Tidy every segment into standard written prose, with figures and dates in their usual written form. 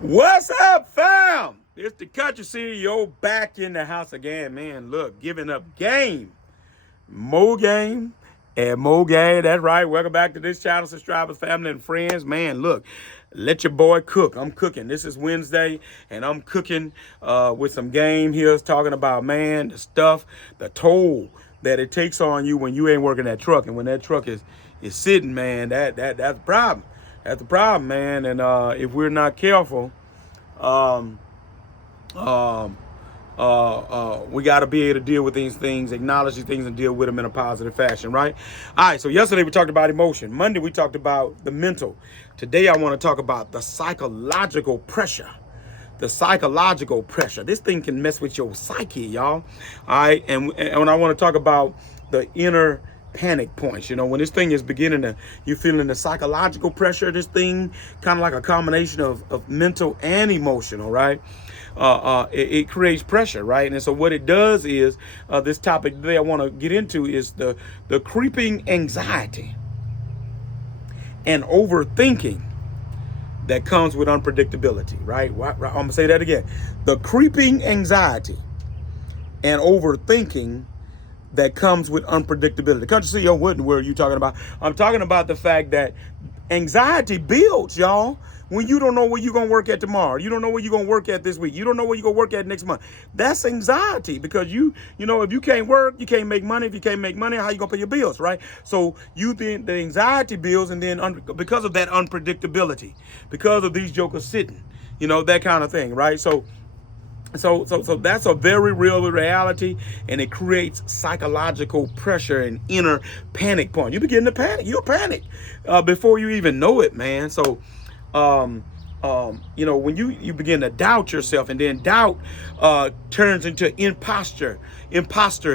What's up, fam? It's the country CEO back in the house again, man. Look, giving up game, more game, and more game. That's right. Welcome back to this channel, subscribers, family, and friends. Man, look, let your boy cook. I'm cooking. This is Wednesday, and I'm cooking with some game here. Talking about, man, the stuff, the toll that it takes on you when you ain't working that truck, and when that truck is sitting, man. That's the problem. That's the problem, man. And if we're not careful, um, we got to be able to deal with these things, acknowledge these things, and deal with them in a positive fashion, right? All right, so yesterday we talked about emotion. Monday we talked about the mental. Today I want to talk about the psychological pressure. The psychological pressure. This thing can mess with your psyche, y'all. All right, and when I want to talk about the inner panic points, you know, when this thing is beginning to, you feeling the psychological pressure, this thing kind of like a combination of mental and emotional, right? It creates pressure, right? And so what it does is, this topic today I want to get into is the creeping anxiety and overthinking that comes with unpredictability, right? I'm gonna say that again. The creeping anxiety and overthinking that comes with unpredictability. The country CEO, what are you talking about? I'm talking about the fact that anxiety builds, y'all, when you don't know where you're going to work at tomorrow. You don't know where you're going to work at this week. You don't know where you're going to work at next month. That's anxiety, because you know, if you can't work, you can't make money. If you can't make money, how you going to pay your bills, right? So the anxiety builds, and then because of that unpredictability, because of these jokers sitting, you know, that kind of thing, right? So that's a very real reality, and it creates psychological pressure and inner panic point. You begin to panic. You'll panic before you even know it, man. So, you know, when you begin to doubt yourself, and then doubt turns into imposter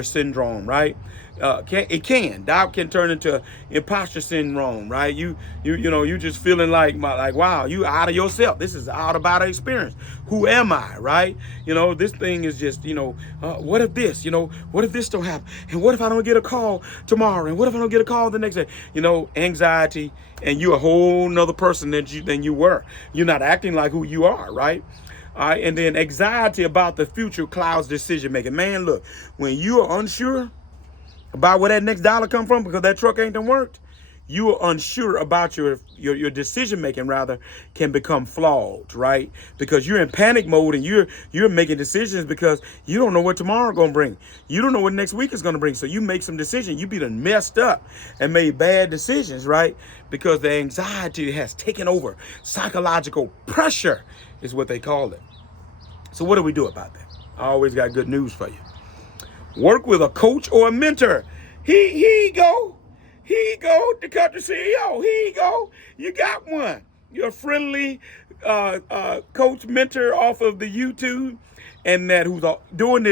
syndrome, right? Doubt can turn into imposter syndrome, right? You know, you just feeling like wow, you out of yourself. This is out about experience. Who am I, right? You know, this thing is just, you know, what if this, you know, what if this don't happen, and what if I don't get a call tomorrow, and what if I don't get a call the next day? You know, anxiety, and you a whole nother person than you were. You're not acting like who you are, right? All right, and then anxiety about the future clouds decision making. Man, look, when you are unsure about where that next dollar come from, because that truck ain't done worked, you are unsure about your decision making, rather, can become flawed, right? Because you're in panic mode, and you're making decisions because you don't know what tomorrow gonna bring. You don't know what next week is gonna bring. So you make some decisions. You be done messed up and made bad decisions, right? Because the anxiety has taken over. Psychological pressure is what they call it. So what do we do about that? I always got good news for you. Work with a coach or a mentor. Here you go. Here you go, the country CEO. Here you go. You got one. You're a friendly coach, mentor off of the YouTube, and that who's doing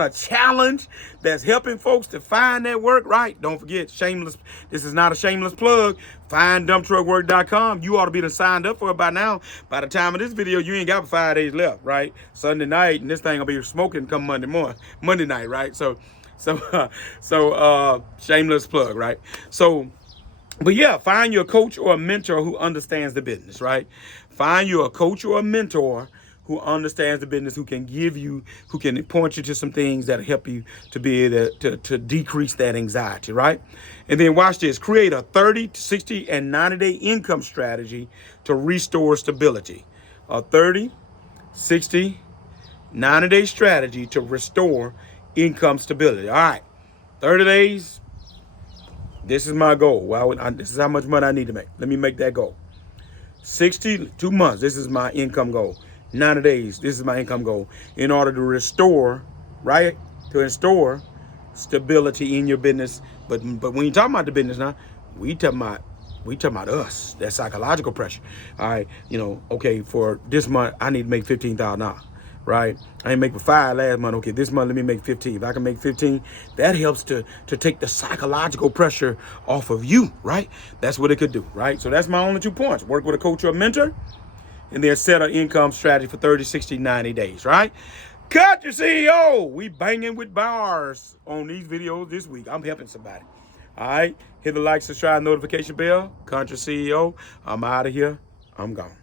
a challenge that's helping folks to find that work, right? Don't forget, shameless. This is not a shameless plug. FindDumpTruckWork.com. You ought to be signed up for it by now. By the time of this video, you ain't got 5 days left, right? Sunday night, and this thing will be smoking come Monday night, right? So shameless plug, right? So, but yeah, find your coach or a mentor who understands the business, right? Find you a coach or a mentor who understands the business, who can point you to some things that help you to be able to decrease that anxiety, right? And then watch this. Create a 30, 60, and 90-day income strategy to restore stability. A 30, 60, 90-day strategy to restore income stability. All right, 30 days. This is my goal. Well, this is how much money I need to make. Let me make that goal. 2 months. This is my income goal. 90 days. This is my income goal. In order to restore, right? To restore stability in your business. But when you're talking about the business now, we talking about us. That psychological pressure. All right. You know, okay, for this month, I need to make $15,000. Right? I didn't make 5 last month. Okay, this month let me make 15. If I can make 15, that helps to take the psychological pressure off of you, right? That's what it could do, right? So that's my only 2 points. Work with a coach or a mentor, and then set an income strategy for 30, 60, 90 days, right? Cut your CEO. We banging with bars on these videos this week. I'm helping somebody. All right? Hit the like, subscribe, notification bell. Country CEO. I'm out of here. I'm gone.